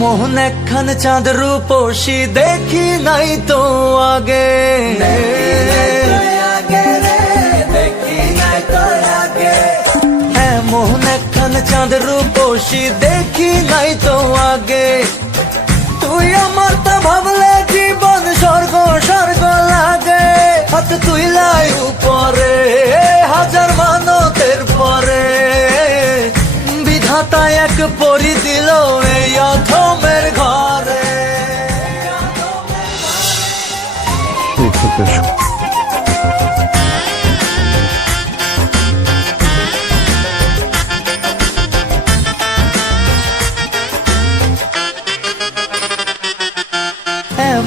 মোহন একখান চাঁদ রূপসী দেখি নাই তো আগে, মোহন একখান চাঁদ রূপসী দেখি নাই তো আগে। তুই আমার তা ভাবলে জীবন স্বর্গ স্বর্গ লাগে। হাত তুই লাই উপরে হাজার মানতের পরে, বিধাতা এক পরি দিল এই অধমের ঘরে।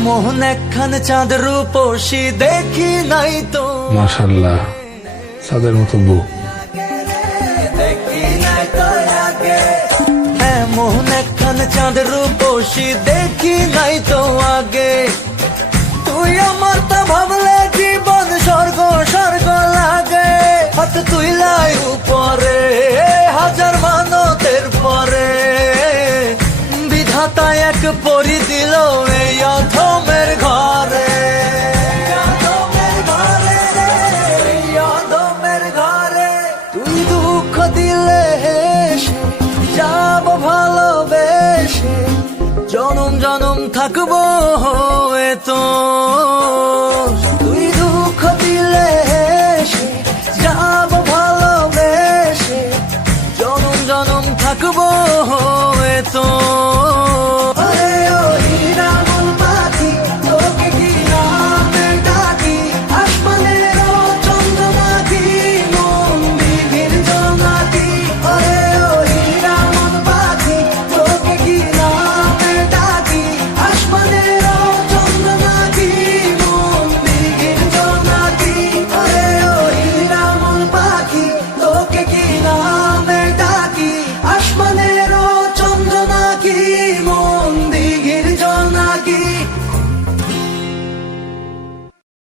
মোহন একখান চাঁদ রূপসী দেখি নাই তো। মাশাআল্লাহ, চাঁদের মতো বউ। মোহন একখান চাঁদ রূপসী দেখি নাই তো আগে। তুই আমার তা ভাবলে জীবন স্বর্গ স্বর্গ লাগে। হাত তুই লাই উপরে হাজার মানতের পরে, বিধাতা এক পরি দিল এই অধমের ঘরে। তুই দুঃখ দিলে হেসে যাব ভালোবেসে, জনম জনম থাকবো তো। তুই দুঃখ দিলে হেসে যাব ভালোবেসে, জনম জনম থাকবো তো।